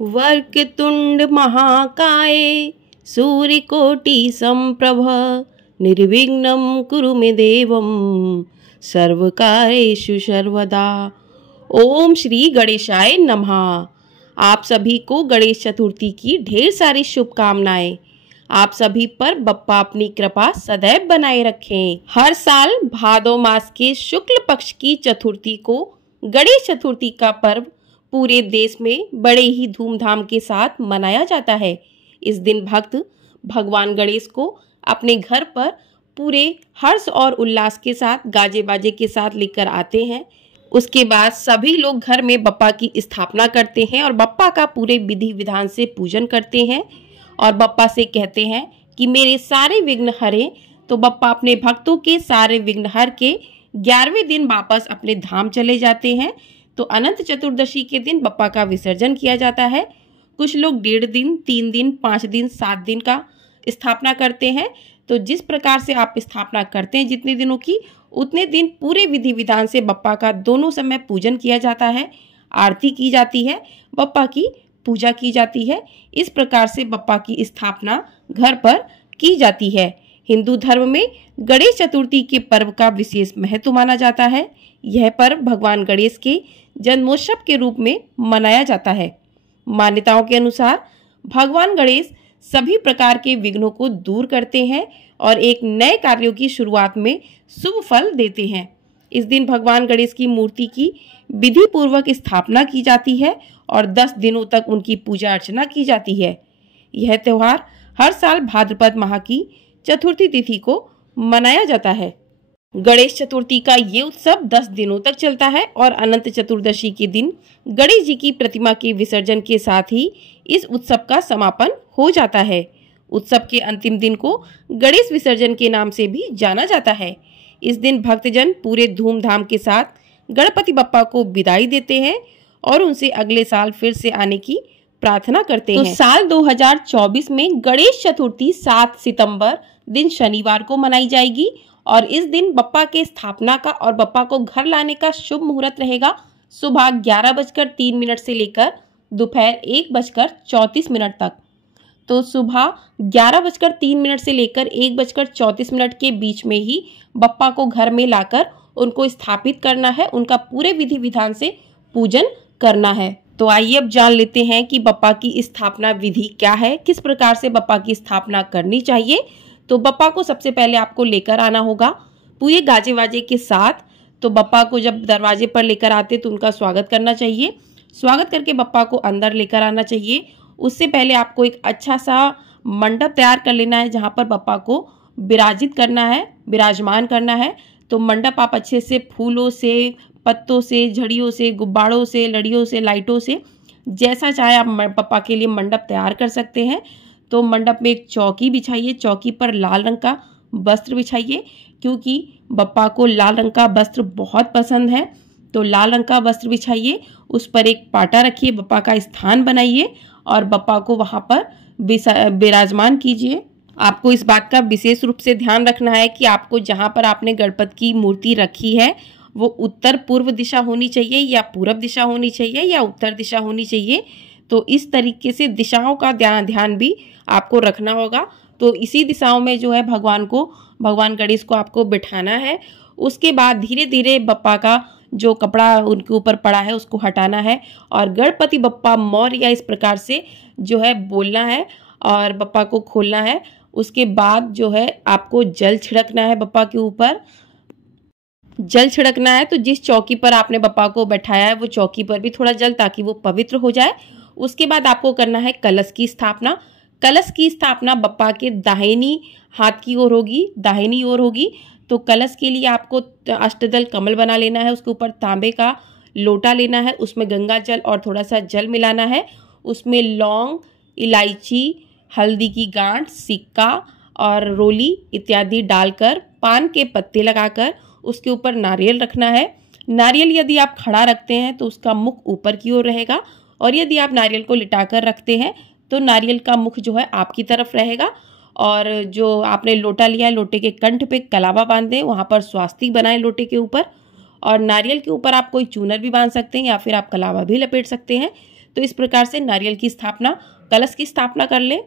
वक्रतुंड महाकाय सूर्यकोटि समप्रभ निर्विघ्नं कुरु मे देवं सर्वकार्येषु सर्वदा। ओम श्री गणेशाय नमः। आप सभी को गणेश चतुर्थी की ढेर सारी शुभकामनाएं। आप सभी पर बप्पा अपनी कृपा सदैव बनाए रखें। हर साल भादो मास के शुक्ल पक्ष की चतुर्थी को गणेश चतुर्थी का पर्व पूरे देश में बड़े ही धूमधाम के साथ मनाया जाता है। इस दिन भक्त भगवान गणेश को अपने घर पर पूरे हर्ष और उल्लास के साथ गाजे बाजे के साथ लेकर आते हैं। उसके बाद सभी लोग घर में बप्पा की स्थापना करते हैं और बप्पा का पूरे विधि विधान से पूजन करते हैं और बप्पा से कहते हैं कि मेरे सारे विघ्न हरे। तो बप्पा अपने भक्तों के सारे विघ्न हर के 11वें दिन वापस अपने धाम चले जाते हैं। तो अनंत चतुर्दशी के दिन बप्पा का विसर्जन किया जाता है। कुछ लोग 1.5 दिन, 3 दिन, 5 दिन, 7 दिन का स्थापना करते हैं। तो जिस प्रकार से आप स्थापना करते हैं जितने दिनों की, उतने दिन पूरे विधि विधान से बप्पा का दोनों समय पूजन किया जाता है, आरती की जाती है, बप्पा की पूजा की जाती है। इस प्रकार से बप्पा की स्थापना घर पर की जाती है। हिंदू धर्म में गणेश चतुर्थी के पर्व का विशेष महत्व माना जाता है। यह पर्व भगवान गणेश के जन्मोत्सव के रूप में मनाया जाता है। मान्यताओं के अनुसार भगवान गणेश सभी प्रकार के विघ्नों को दूर करते हैं और एक नए कार्यों की शुरुआत में शुभ फल देते हैं। इस दिन भगवान गणेश की मूर्ति की विधि पूर्वक स्थापना की जाती है और 10 दिनों तक उनकी पूजा अर्चना की जाती है। यह त्यौहार हर साल भाद्रपद माह की चतुर्थी तिथि को मनाया जाता है। गणेश चतुर्थी का ये उत्सव 10 दिनों तक चलता है और अनंत चतुर्दशी के दिन गणेश जी की प्रतिमा के विसर्जन के साथ ही इस उत्सव का समापन हो जाता है। उत्सव के अंतिम दिन को गणेश विसर्जन के नाम से भी जाना जाता है। इस दिन भक्तजन पूरे धूमधाम के साथ गणपति बप्पा को विदाई देते हैं और उनसे अगले साल फिर से आने की प्रार्थना करते हैं। तो साल 2024 में गणेश चतुर्थी 7 सितंबर दिन शनिवार को मनाई जाएगी और इस दिन बप्पा के स्थापना का और बप्पा को घर लाने का शुभ मुहूर्त रहेगा सुबह 11:03 से लेकर दोपहर 1:34 तक। तो सुबह 11:03 से लेकर 1:34 के बीच में ही बप्पा को घर में लाकर उनको स्थापित करना है, उनका पूरे विधि विधान से पूजन करना है। तो आइए अब जान लेते हैं कि बप्पा की स्थापना विधि क्या है, किस प्रकार से बप्पा की स्थापना करनी चाहिए। तो बप्पा को सबसे पहले आपको लेकर आना होगा पूरे गाजे वाजे के साथ। तो बप्पा को जब दरवाजे पर लेकर आते तो उनका स्वागत करना चाहिए। स्वागत करके बप्पा को अंदर लेकर आना चाहिए। उससे पहले आपको एक अच्छा सा मंडप तैयार कर लेना है जहाँ पर बप्पा को विराजित करना है, विराजमान करना है। तो मंडप आप अच्छे से फूलों से, पत्तों से, झड़ियों से, गुब्बारों से, लड़ियों से, लाइटों से, जैसा चाहे आप बप्पा के लिए मंडप तैयार कर सकते हैं। तो मंडप में एक चौकी बिछाइए, चौकी पर लाल रंग का वस्त्र बिछाइए क्योंकि बप्पा को लाल रंग का वस्त्र बहुत पसंद है। तो लाल रंग का वस्त्र बिछाइए, उस पर एक पाटा रखिए, बप्पा का स्थान बनाइए और बप्पा को वहाँ पर विराजमान कीजिए। आपको इस बात का विशेष रूप से ध्यान रखना है कि आपको जहाँ पर आपने गणपति की मूर्ति रखी है वो उत्तर पूर्व दिशा होनी चाहिए या पूरब दिशा होनी चाहिए या उत्तर दिशा होनी चाहिए। तो इस तरीके से दिशाओं का ध्यान भी आपको रखना होगा। तो इसी दिशाओं में जो है भगवान गणेश को आपको बिठाना है। उसके बाद धीरे धीरे बप्पा का जो कपड़ा उनके ऊपर पड़ा है उसको हटाना है और गणपति बप्पा मौर्य इस प्रकार से जो है बोलना है और बप्पा को खोलना है। उसके बाद जो है आपको जल छिड़कना है बप्पा के ऊपर। जल छिड़कना है तो जिस चौकी पर आपने बप्पा को बैठाया है वो चौकी पर भी थोड़ा जल, ताकि वो पवित्र हो जाए। उसके बाद आपको करना है कलश की स्थापना। कलश की स्थापना बप्पा के दाहिनी हाथ की ओर होगी, दाहिनी ओर होगी। तो कलश के लिए आपको अष्टदल कमल बना लेना है, उसके ऊपर तांबे का लोटा लेना है, उसमें गंगा जल और थोड़ा सा जल मिलाना है। उसमें लौंग, इलायची, हल्दी की गांठ, सिक्का और रोली इत्यादि डालकर पान के पत्ते लगाकर उसके ऊपर नारियल रखना है। नारियल यदि आप खड़ा रखते हैं तो उसका मुख ऊपर की ओर रहेगा और यदि आप नारियल को लिटाकर रखते हैं तो नारियल का मुख जो है आपकी तरफ रहेगा। और जो आपने लोटा लिया है, लोटे के कंठ पे कलावा बांध दें, वहाँ पर स्वास्तिक बनाएं लोटे के ऊपर और नारियल के ऊपर आप कोई चूनर भी बांध सकते हैं या फिर आप कलावा भी लपेट सकते हैं। तो इस प्रकार से नारियल की स्थापना, कलश की स्थापना कर लें।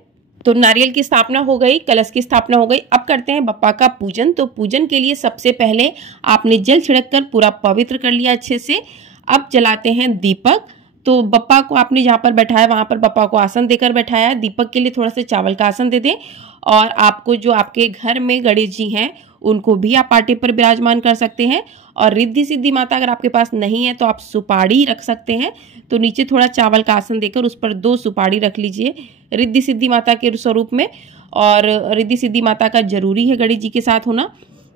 तो नारियल की स्थापना हो गई, कलश की स्थापना हो गई। अब करते हैं बप्पा का पूजन। तो पूजन के लिए सबसे पहले आपने जल छिड़क कर पूरा पवित्र कर लिया अच्छे से। अब जलाते हैं दीपक। तो बप्पा को आपने जहाँ पर बैठाया वहाँ पर बप्पा को आसन देकर बैठाया है। दीपक के लिए थोड़ा सा चावल का आसन दे दें। और आपको जो आपके घर में गणेश जी हैं उनको भी आप पाटे पर विराजमान कर सकते हैं। और रिद्धि सिद्धि माता अगर आपके पास नहीं है तो आप सुपाड़ी रख सकते हैं। तो नीचे थोड़ा चावल का आसन देकर उस पर 2 सुपाड़ी रख लीजिए रिद्धि सिद्धि माता के स्वरूप में। और रिद्धि सिद्धि माता का जरूरी है गणेश जी के साथ होना,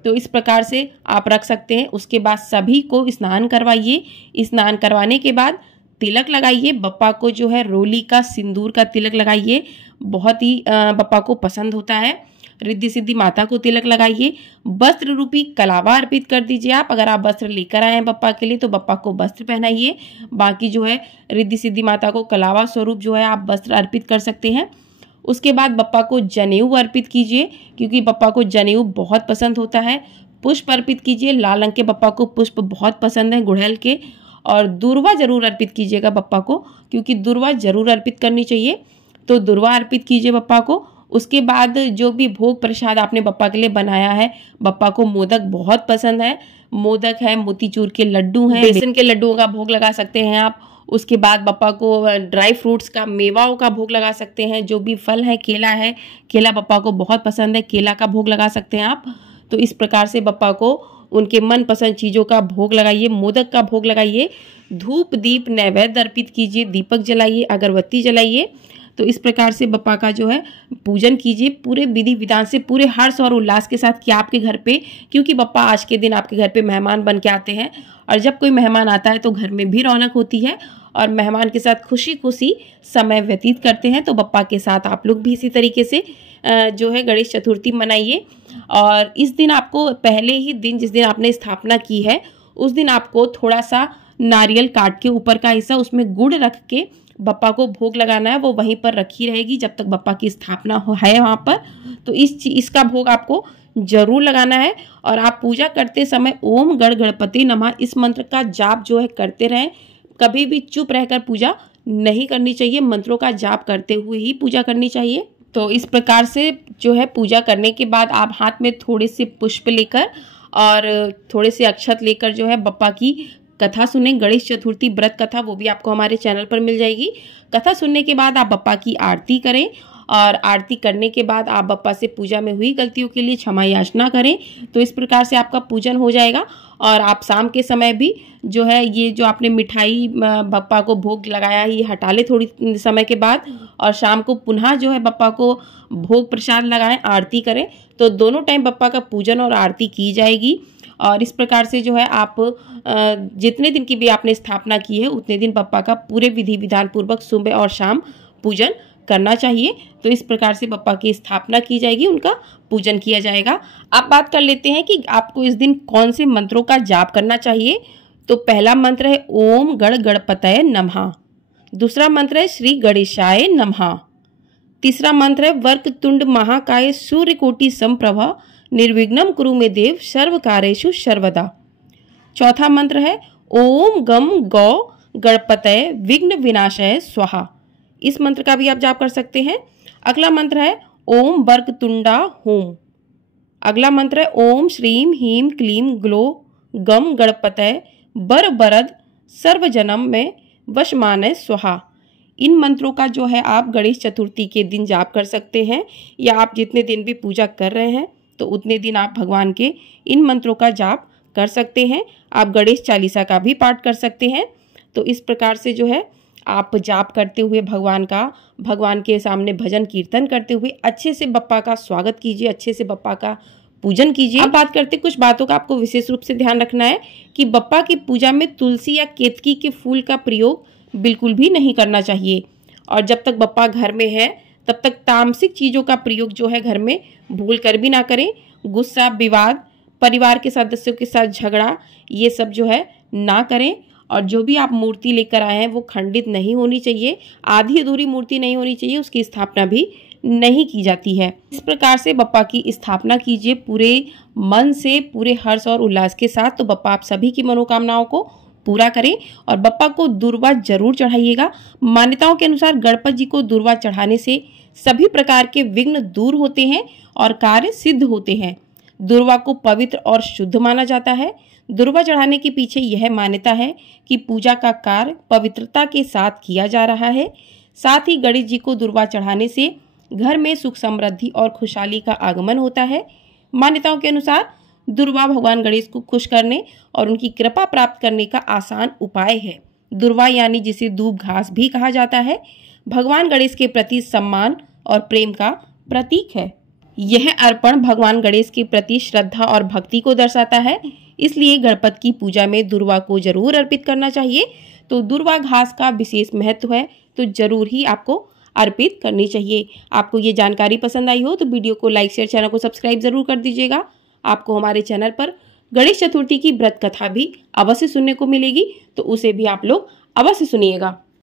तो इस प्रकार से आप रख सकते हैं। उसके बाद सभी को स्नान करवाइए। स्नान करवाने के बाद तिलक लगाइए। बप्पा को जो है रोली का सिंदूर का तिलक लगाइए, बहुत ही बप्पा को पसंद होता है। रिद्धि सिद्धि माता को तिलक लगाइए। वस्त्र रूपी कलावा अर्पित कर दीजिए आप। अगर आप वस्त्र लेकर आए हैं बप्पा के लिए तो बप्पा को वस्त्र पहनाइए। बाकी जो है रिद्धि सिद्धि माता को कलावा स्वरूप जो है आप वस्त्र अर्पित कर सकते हैं। उसके बाद बप्पा को जनेऊ अर्पित कीजिए, क्योंकि बप्पा को जनेऊ बहुत पसंद होता है। पुष्प अर्पित कीजिए। लाल रंग के बप्पा को पुष्प बहुत पसंद है, गुड़हल के। और दूर्वा जरूर अर्पित कीजिएगा बप्पा को, क्योंकि दूर्वा जरूर अर्पित करनी चाहिए। तो दूर्वा अर्पित कीजिए बप्पा को। उसके बाद जो भी भोग प्रसाद आपने बप्पा के लिए बनाया है, बप्पा को मोदक बहुत पसंद है। मोदक है, मोतीचूर के लड्डू हैं, बेसन के लड्डुओं का भोग लगा सकते हैं आप। उसके बाद बप्पा को ड्राई फ्रूट्स का, मेवाओं का भोग लगा सकते हैं। जो भी फल है, केला बप्पा को बहुत पसंद है, केला का भोग लगा सकते हैं आप। तो इस प्रकार से बप्पा को उनके मनपसंद चीज़ों का भोग लगाइए, मोदक का भोग लगाइए। धूप दीप नैवेद्य अर्पित कीजिए, दीपक जलाइए, अगरबत्ती जलाइए। तो इस प्रकार से बप्पा का जो है पूजन कीजिए पूरे विधि विधान से, पूरे हर्ष और उल्लास के साथ किया आपके घर पे, क्योंकि बप्पा आज के दिन आपके घर पे मेहमान बन के आते हैं। और जब कोई मेहमान आता है तो घर में भी रौनक होती है और मेहमान के साथ खुशी खुशी समय व्यतीत करते हैं। तो बप्पा के साथ आप लोग भी इसी तरीके से जो है गणेश चतुर्थी मनाइए। और इस दिन आपको पहले ही दिन, जिस दिन आपने स्थापना की है, उस दिन आपको थोड़ा सा नारियल काट के ऊपर का हिस्सा उसमें गुड़ रख के बप्पा को भोग लगाना है। वो वहीं पर रखी रहेगी जब तक बप्पा की स्थापना है वहाँ पर। तो इसका भोग आपको जरूर लगाना है। और आप पूजा करते समय ओम गण गणपति नमः इस मंत्र का जाप जो है करते रहें। कभी भी चुप रहकर पूजा नहीं करनी चाहिए, मंत्रों का जाप करते हुए ही पूजा करनी चाहिए। तो इस प्रकार से जो है पूजा करने के बाद आप हाथ में थोड़े से पुष्प लेकर और थोड़े से अक्षत लेकर जो है बप्पा की कथा सुने। गणेश चतुर्थी व्रत कथा, वो भी आपको हमारे चैनल पर मिल जाएगी। कथा सुनने के बाद आप बप्पा की आरती करें और आरती करने के बाद आप बप्पा से पूजा में हुई गलतियों के लिए क्षमा याचना करें। तो इस प्रकार से आपका पूजन हो जाएगा। और आप शाम के समय भी जो है ये जो आपने मिठाई बप्पा को भोग लगाया है ये हटा ले थोड़ी समय के बाद, और शाम को पुनः जो है बप्पा को भोग प्रसाद लगाएं, आरती करें। तो दोनों टाइम बप्पा का पूजन और आरती की जाएगी। और इस प्रकार से जो है आप जितने दिन की भी आपने स्थापना की है उतने दिन बप्पा का पूरे विधि विधान पूर्वक सुबह और शाम पूजन करना चाहिए। तो इस प्रकार से बप्पा की स्थापना की जाएगी, उनका पूजन किया जाएगा। अब बात कर लेते हैं कि आपको इस दिन कौन से मंत्रों का जाप करना चाहिए। तो पहला मंत्र है ओम गण गणपतये नमः। दूसरा मंत्र है श्री गणेशाय नमः। तीसरा मंत्र है वक्रतुंड महाकाय सूर्यकोटि समप्रभा निर्विघ्नं कुरु मे देव सर्व कार्येषु सर्वदा। चौथा मंत्र है ओम गम गौ गणपतये विघ्न विनाशय स्वाहा। इस मंत्र का भी आप जाप कर सकते हैं। अगला मंत्र है ओम वक्रतुंडा होम। अगला मंत्र है ओम श्रीम हीम क्लीम ग्लो गम गणपतये बर बरद सर्व जन्म में वशमानय स्वाहा। इन मंत्रों का जो है आप गणेश चतुर्थी के दिन जाप कर सकते हैं, या आप जितने दिन भी पूजा कर रहे हैं तो उतने दिन आप भगवान के इन मंत्रों का जाप कर सकते हैं। आप गणेश चालीसा का भी पाठ कर सकते हैं। तो इस प्रकार से जो है आप जाप करते हुए भगवान के सामने भजन कीर्तन करते हुए अच्छे से बप्पा का स्वागत कीजिए, अच्छे से बप्पा का पूजन कीजिए। अब बात करते कुछ बातों का आपको विशेष रूप से ध्यान रखना है कि बप्पा की पूजा में तुलसी या केतकी के फूल का प्रयोग बिल्कुल भी नहीं करना चाहिए। और जब तक बप्पा घर में है तब तक तामसिक चीज़ों का प्रयोग जो है घर में भूल कर भी ना करें। गुस्सा, विवाद, परिवार के सदस्यों के साथ झगड़ा, ये सब जो है ना करें। और जो भी आप मूर्ति लेकर आए हैं वो खंडित नहीं होनी चाहिए, आधी अधूरी मूर्ति नहीं होनी चाहिए, उसकी स्थापना भी नहीं की जाती है। इस प्रकार से बप्पा की स्थापना कीजिए पूरे मन से, पूरे हर्ष और उल्लास के साथ। तो बप्पा आप सभी की मनोकामनाओं को पूरा करें और बप्पा को दुर्वा जरूर चढ़ाइएगा। मान्यताओं के अनुसार गणपति जी को दुर्वा चढ़ाने से सभी प्रकार के विघ्न दूर होते हैं और कार्य सिद्ध होते हैं। दुर्वा को पवित्र और शुद्ध माना जाता है। दुर्वा चढ़ाने के पीछे यह मान्यता है कि पूजा का कार्य पवित्रता के साथ किया जा रहा है। साथ ही गणेश जी को दुर्वा चढ़ाने से घर में सुख समृद्धि और खुशहाली का आगमन होता है। मान्यताओं के अनुसार दुर्वा भगवान गणेश को खुश करने और उनकी कृपा प्राप्त करने का आसान उपाय है। दुर्वा यानी जिसे दूब घास भी कहा जाता है, भगवान गणेश के प्रति सम्मान और प्रेम का प्रतीक है। यह अर्पण भगवान गणेश के प्रति श्रद्धा और भक्ति को दर्शाता है, इसलिए गणपति की पूजा में दुर्वा को जरूर अर्पित करना चाहिए। तो दुर्वा घास का विशेष महत्व है, तो जरूर ही आपको अर्पित करनी चाहिए। आपको ये जानकारी पसंद आई हो तो वीडियो को लाइक शेयर, चैनल को सब्सक्राइब जरूर कर दीजिएगा। आपको हमारे चैनल पर गणेश चतुर्थी की व्रत कथा भी अवश्य सुनने को मिलेगी, तो उसे भी आप लोग अवश्य सुनिएगा।